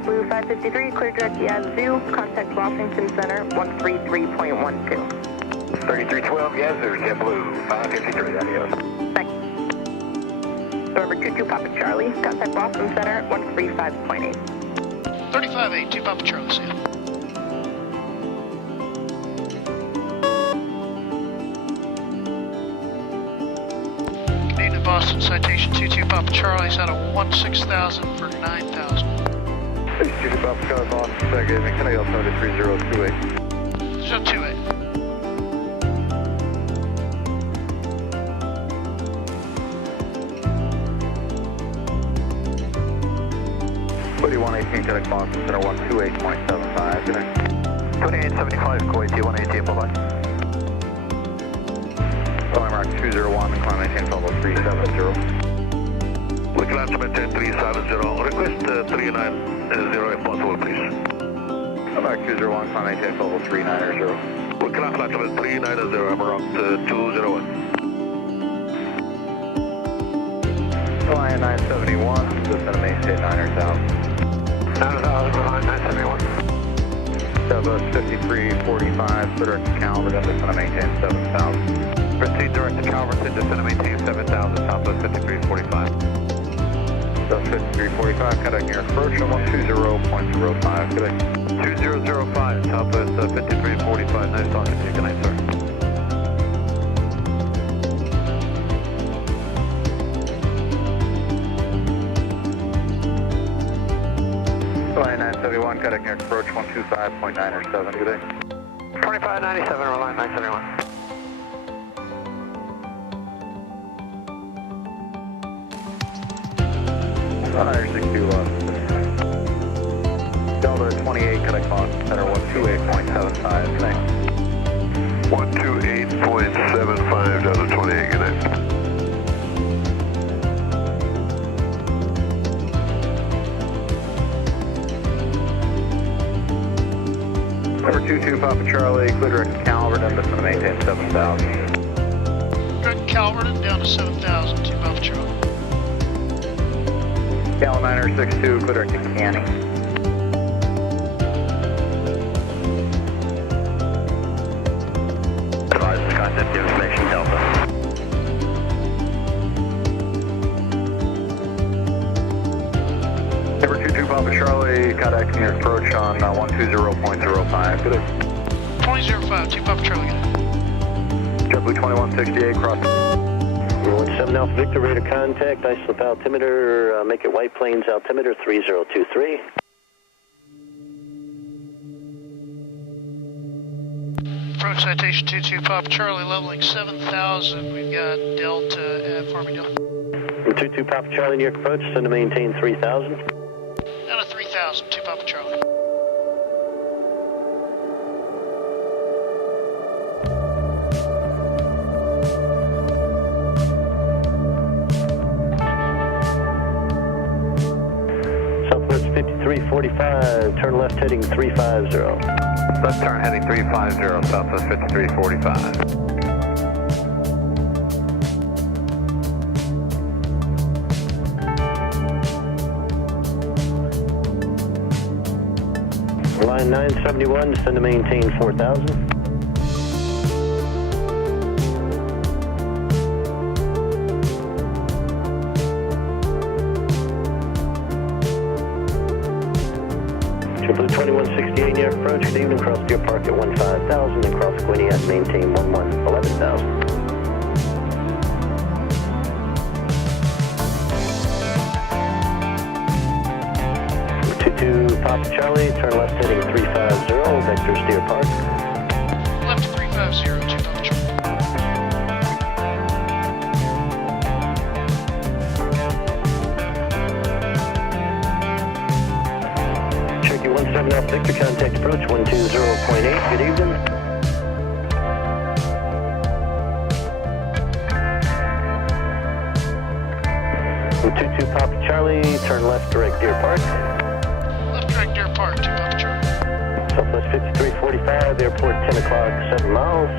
Southwest Blue 553, clear direct Yazoo, contact Washington Center, 133.12. 3312 Yazoo, JetBlue 553, adios. Thanks. November 22 Papa Charlie, contact Boston Center, 135.8. 35-8, 2 Papa Charlie, see ya. Canadian Boston Citation 22 Papa Charlie's out of 16,000 for 9,000. 62 Papa Charlie, Boston, second, can I also 3028? 028. Quid 118, Quebec Boston Center 128.75, good night. 2875, Kuwait 118, bye-bye. Rock 201, climb maintain level 370. We climb to maintain 370, request 390 if possible, please. Rock 201, climb maintain level 390. We climb flight level 390, I'm around 201. Lion 971, just gonna maintain 900,000. 900,000 behind 971. Southwest 5345, direct to Calvert, just gonna maintain 7,000. Proceed direct to Calverton, just gonna maintain 7,000, Southwest 5345. Southwest 5345, contact near approach on 120.05, good day. 2005, Southwest 5345, nice talking to you, good night, sir. Line 971, contact near approach 125.907, good day. 2597, line 971. 162 Delta 28, Quebec Boston Center 128.75, good night. 128.75, Delta 28, good night. Number 22 Papa Charlie, clear direct to Calverton, just going to maintain 7,000. Direct Calverton down to 7,000, 2 Papa Charlie. Cal 962, clear direct to Canning. Advise the contact information, Delta. Number 22 Papa Charlie, contact your approach on 120.05. Good day. 2005, 2 Papa Charlie, good day. JetBlue 2168, cross. 17 Alpha Victor, radar contact, islip altimeter, make it White Plains altimeter 3023. Approach Citation 22 Papa Charlie, leveling 7,000. We've got Delta at Farmingdale. 22 Papa Charlie, New York approach, send to maintain 3,000. Down to 3,000, 2 Papa Charlie. Southwest 5345, turn left heading 350. Left turn heading 350, Southwest 5345. Line 971, send to maintain 4,000. JetBlue 2168, near approach, good evening, cross Deer Park at 15,000, and cross Gwinnett at maintain 11,000. Papa Charlie, turn left heading 350, vectors Deer Park. Left 350, 2 Papa Charlie. Cherokee 17 Alpha Victor, contact approach 120.8, good evening. With 22 Papa Charlie, turn left direct Deer Park. Direct Deer Park, 2 Papa Charlie. Southwest 5345, airport 10 o'clock, 7 miles.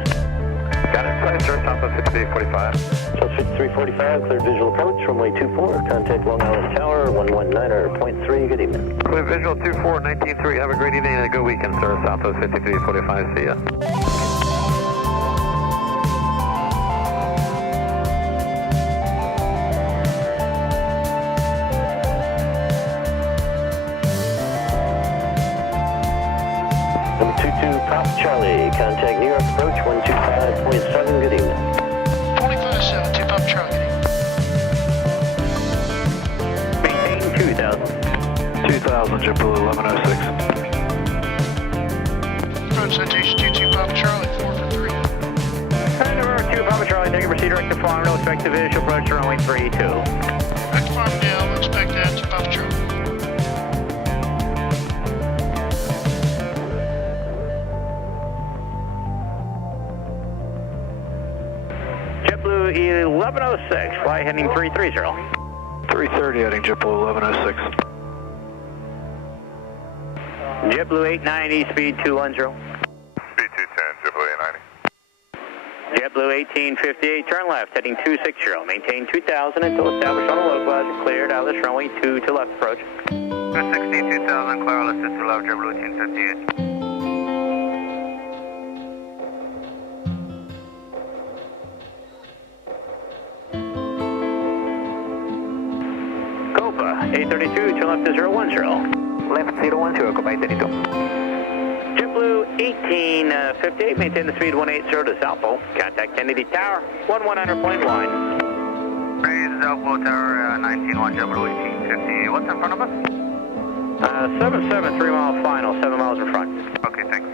Got it. Flight sir, top of 5345. So 5345, clear visual approach, runway 24, contact Long Island Tower, 119.3, good evening. Clear visual 24, 193, have a great evening and a good weekend, sir. Southwest 5345, see ya. Number 22, Pop Charlie, contact New York approach, 125.7, good evening. 25-7, 2 Papa Charlie. Maintain 2000. 2000, JetBlue 1106. Approach citation 22 Papa Charlie, 4 for 3. Number 2, Papa Charlie, take a proceed direct to farm, no expect to visual approach to runway 32. Back to Farmdale, expect that 2 Papa Charlie. JetBlue 1106, fly heading 330. 330, heading JetBlue 1106. JetBlue 890, speed 210. Speed 210, JetBlue 890. JetBlue 1858, turn left, heading 260. Maintain 2000 until established on the localizer, cleared out of this runway 2 to left approach. 260, 2000, clear listed to left, JetBlue 1858. Copa 832, turn left to 010. Left 010, Copa 832. JetBlue 1858, maintain the speed 180 to South Pole. Contact Kennedy Tower, 119.1. Raise Southpole Tower 191, JetBlue 1858. What's in front of us? 773 mile final, 7 miles in front. Okay, thanks.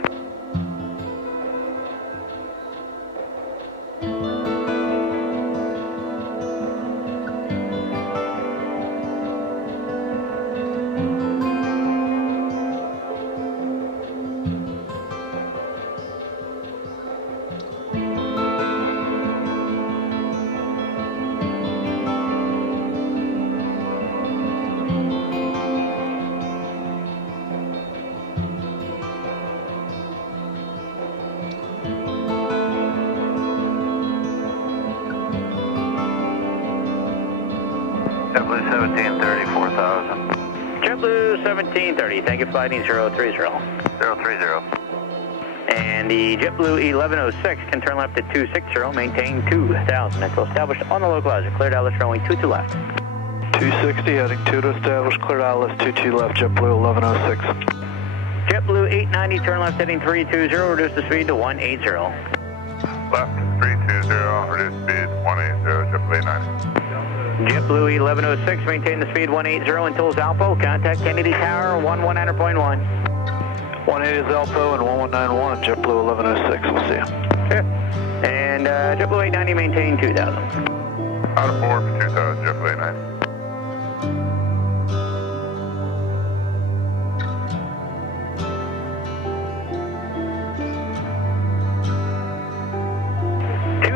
JetBlue 1730, 4000. JetBlue 1730, thank you, flighting 030. 030. And the JetBlue 1106 can turn left at 260, maintain 2000 until established on the localizer, cleared out this runway 2 to left. 260, heading 2 to establish, cleared ILS 22 left, JetBlue 1106. JetBlue 890, turn left heading 320, reduce the speed to 180. Left 320, reduce speed 180, JetBlue 890. JetBlue 1106, maintain the speed 180 until Zalpo, contact Kennedy Tower, 119.1. 180 is Alpo and 1191, JetBlue 1106, we'll see you. Okay. And JetBlue 890, maintain 2000. Out of 4 for 2000, JetBlue 890.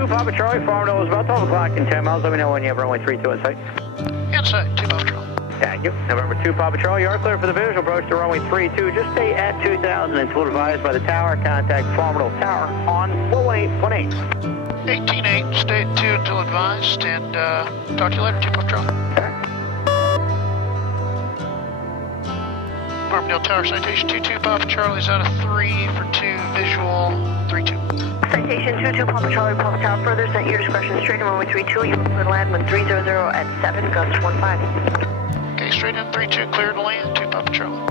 Papa Charlie, Farmdale is about 12 o'clock in 10 miles. Let me know when you have runway 32 in sight. Inside, 2 Papa Charlie. Thank you. November 2, Papa Charlie, you are clear for the visual approach to runway 32. Just stay at 2000 until advised by the tower. Contact Farmdale Tower on 118.8. 18-8, stay at 2 until advised, and talk to you later, 2 Papa Charlie. Farmdale Tower, citation 22 Papa Charlie's out of 3 for 2, visual 32. Citation 22 Papa Charlie, Papa Tower, further at your discretion, straight in runway 32, you will land with 300 at 7, gusts 15. Okay, straight in 32, clear to land, 2 Papa Charlie.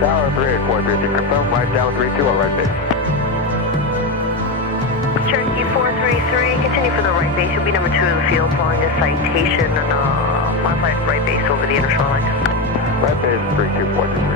Tower 3843, confirm flight down 32 on right base. Cherokee 433, continue for the right base. You'll be number 2 in the field following a citation and modified right base over the inner shoreline. Right base 32.2.